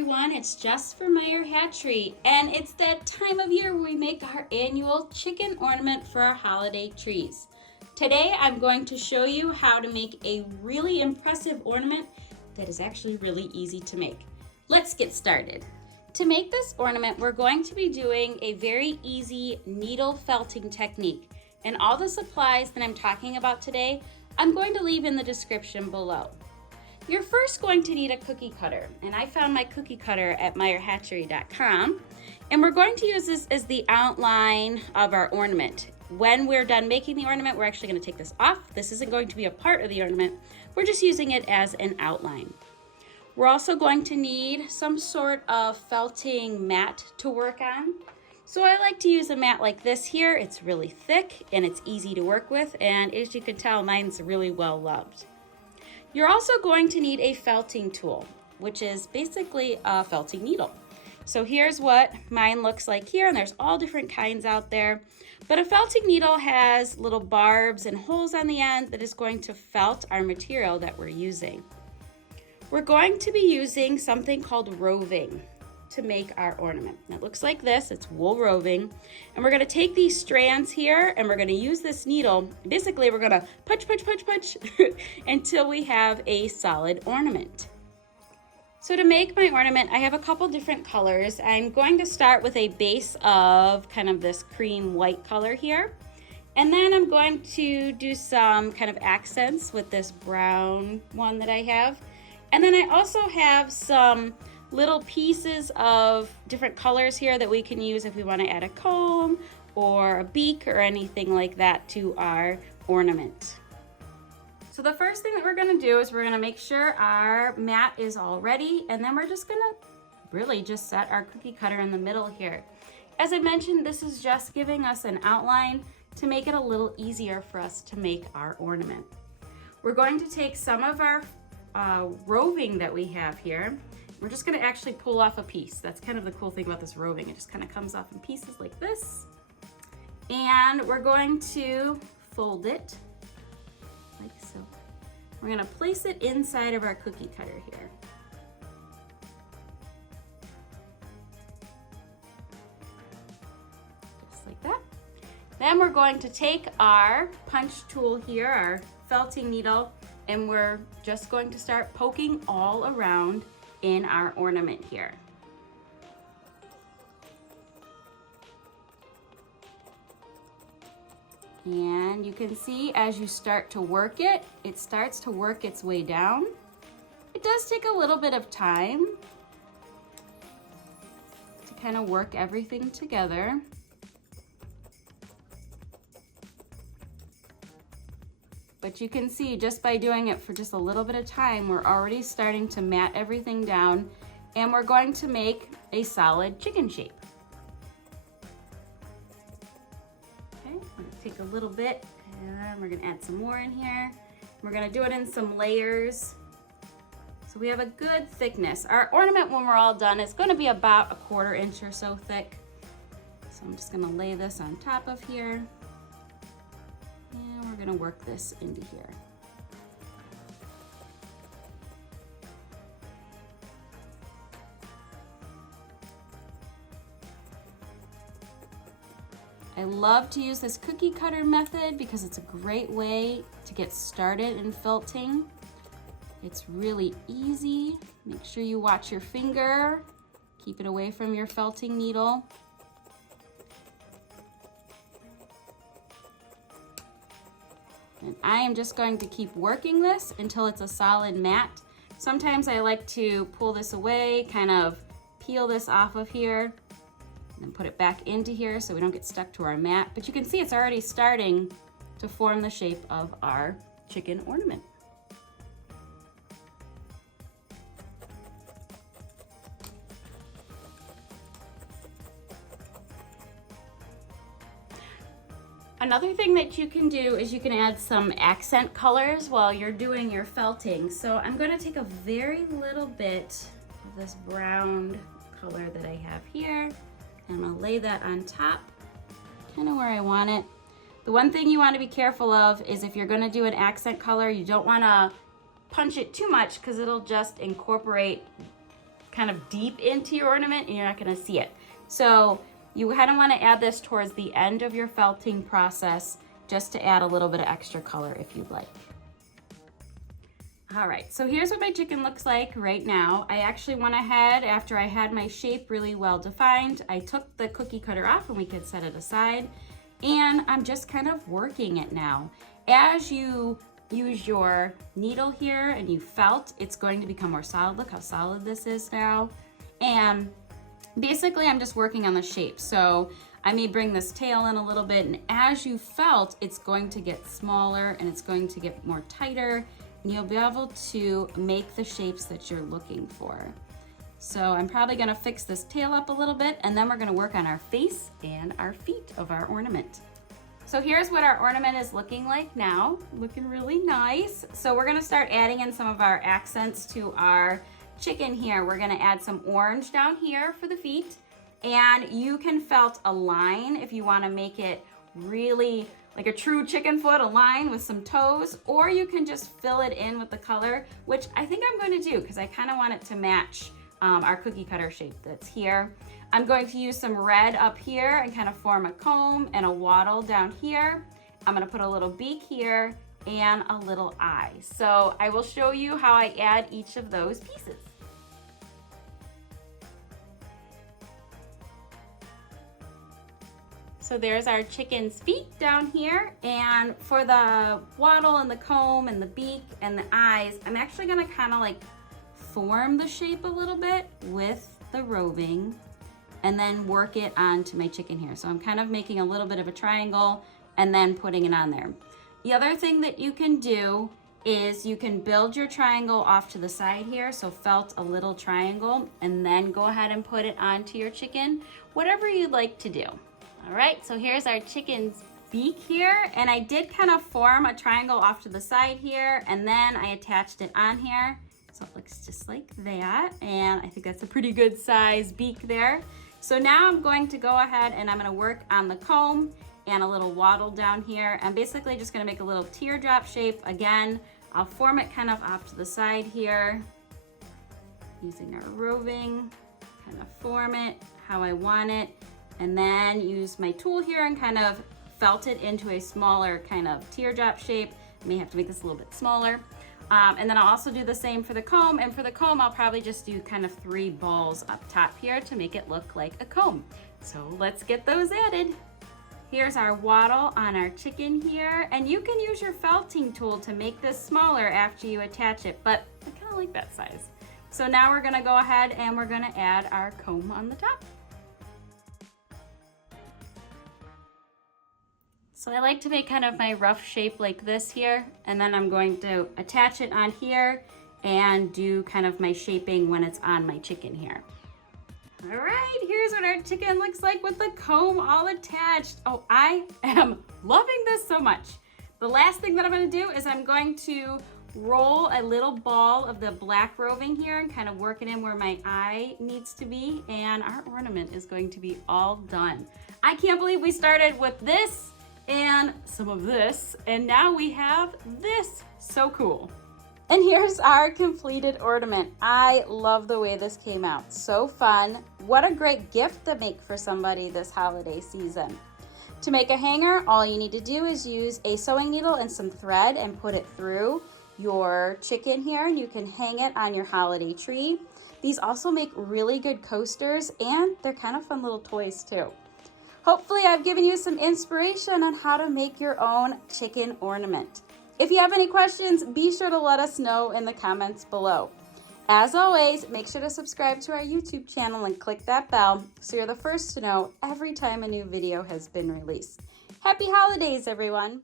everyone, it's Jess from Meyer Hatchery, and it's that time of year where we make our annual chicken ornament for our holiday trees. Today I'm going to show you how to make a really impressive ornament that is actually really easy to make. Let's get started. To make this ornament, we're going to be doing a very easy needle felting technique, and all the supplies that I'm talking about today, I'm going to leave in the description below. You're first going to need a cookie cutter, and I found my cookie cutter at MeyerHatchery.com, and we're going to use this as the outline of our ornament. When we're done making the ornament, we're actually going to take this off. This isn't going to be a part of the ornament. We're just using it as an outline. We're also going to need some sort of felting mat to work on. So I like to use a mat like this here. It's really thick and it's easy to work with, and as you can tell, mine's really well loved. You're also going to need a felting tool, which is basically a felting needle. So here's what mine looks like here, and there's all different kinds out there. But a felting needle has little barbs and holes on the end that is going to felt our material that we're using. We're going to be using something called roving to make our ornament. And it looks like this, it's wool roving. And we're gonna take these strands here and we're gonna use this needle. Basically, we're gonna punch until we have a solid ornament. So to make my ornament, I have a couple different colors. I'm going to start with a base of kind of this cream white color here. And then I'm going to do some kind of accents with this brown one that I have. And then I also have some little pieces of different colors here that we can use if we want to add a comb or a beak or anything like that to our ornament. So the first thing that we're going to do is we're going to make sure our mat is all ready, and then we're just going to really just set our cookie cutter in the middle here. As I mentioned, this is just giving us an outline to make it a little easier for us to make our ornament. We're going to take some of our roving that we have here. We're just gonna actually pull off a piece. That's kind of the cool thing about this roving. It just kind of comes off in pieces like this. And we're going to fold it like so. We're gonna place it inside of our cookie cutter here. Just like that. Then we're going to take our punch tool here, our felting needle, and we're just going to start poking all around in our ornament here. And you can see as you start to work it, it starts to work its way down. It does take a little bit of time to kind of work everything together. But you can see just by doing it for just a little bit of time, we're already starting to mat everything down, and we're going to make a solid chicken shape. Okay, I'm gonna take a little bit and we're gonna add some more in here. We're gonna do it in some layers. So we have a good thickness. Our ornament, when we're all done, is gonna be about 1/4 inch or so thick. So I'm just gonna lay this on top of here. And we're gonna work this into here. I love to use this cookie cutter method because it's a great way to get started in felting. It's really easy. Make sure you watch your finger. Keep it away from your felting needle. And I am just going to keep working this until it's a solid mat. Sometimes I like to pull this away, kind of peel this off of here, and then put it back into here so we don't get stuck to our mat. But you can see it's already starting to form the shape of our chicken ornament. Another thing that you can do is you can add some accent colors while you're doing your felting. So I'm going to take a very little bit of this brown color that I have here, and I'm going to lay that on top, kind of where I want it. The one thing you want to be careful of is if you're going to do an accent color, you don't want to punch it too much because it'll just incorporate kind of deep into your ornament and you're not gonna see it. So you kind of want to add this towards the end of your felting process just to add a little bit of extra color if you'd like. All right, so here's what my chicken looks like right now. I actually went ahead after I had my shape really well defined. I took the cookie cutter off and we could set it aside. And I'm just kind of working it now. As you use your needle here and you felt, it's going to become more solid. Look how solid this is now. And basically I'm just working on the shape. So I may bring this tail in a little bit, and as you felt, it's going to get smaller and it's going to get more tighter, and you'll be able to make the shapes that you're looking for. So I'm probably gonna fix this tail up a little bit, and then we're gonna work on our face and our feet of our ornament. So here's what our ornament is looking like now. Looking really nice. So we're gonna start adding in some of our accents to our chicken here. We're gonna add some orange down here for the feet, and you can felt a line if you wanna make it really like a true chicken foot, a line with some toes, or you can just fill it in with the color, which I think I'm going to do because I kind of want it to match our cookie cutter shape that's here. I'm going to use some red up here and kind of form a comb and a wattle down here. I'm going to put a little beak here and a little eye. So I will show you how I add each of those pieces. So there's our chicken's feet down here, and for the wattle and the comb and the beak and the eyes, I'm actually gonna kind of like form the shape a little bit with the roving and then work it onto my chicken here. So I'm kind of making a little bit of a triangle and then putting it on there. The other thing that you can do is you can build your triangle off to the side here, so felt a little triangle, and then go ahead and put it onto your chicken, whatever you'd like to do. All right, so here's our chicken's beak here, and I did kind of form a triangle off to the side here, and then I attached it on here. So it looks just like that, and I think that's a pretty good size beak there. So now I'm going to go ahead and I'm gonna work on the comb and a little wattle down here. I'm basically just gonna make a little teardrop shape. Again, I'll form it kind of off to the side here, using our roving, kind of form it how I want it, and then use my tool here and kind of felt it into a smaller kind of teardrop shape. I may have to make this a little bit smaller. And then I'll also do the same for the comb, and for the comb I'll probably just do kind of 3 balls up top here to make it look like a comb. So let's get those added. Here's our wattle on our chicken here, and you can use your felting tool to make this smaller after you attach it, but I kind of like that size. So now we're gonna go ahead and we're gonna add our comb on the top. So I like to make kind of my rough shape like this here, and then I'm going to attach it on here and do kind of my shaping when it's on my chicken here. All right, here's what our chicken looks like with the comb all attached. Oh, I am loving this so much. The last thing that I'm gonna do is I'm going to roll a little ball of the black roving here and kind of work it in where my eye needs to be, and our ornament is going to be all done. I can't believe we started with this and some of this, and now we have this. So cool. And here's our completed ornament. I love the way this came out. So fun. What a great gift to make for somebody this holiday season. To make a hanger, all you need to do is use a sewing needle and some thread and put it through your chicken here, and you can hang it on your holiday tree. These also make really good coasters, and they're kind of fun little toys too. Hopefully I've given you some inspiration on how to make your own chicken ornament. If you have any questions, be sure to let us know in the comments below. As always, make sure to subscribe to our YouTube channel and click that bell so you're the first to know every time a new video has been released. Happy holidays, everyone!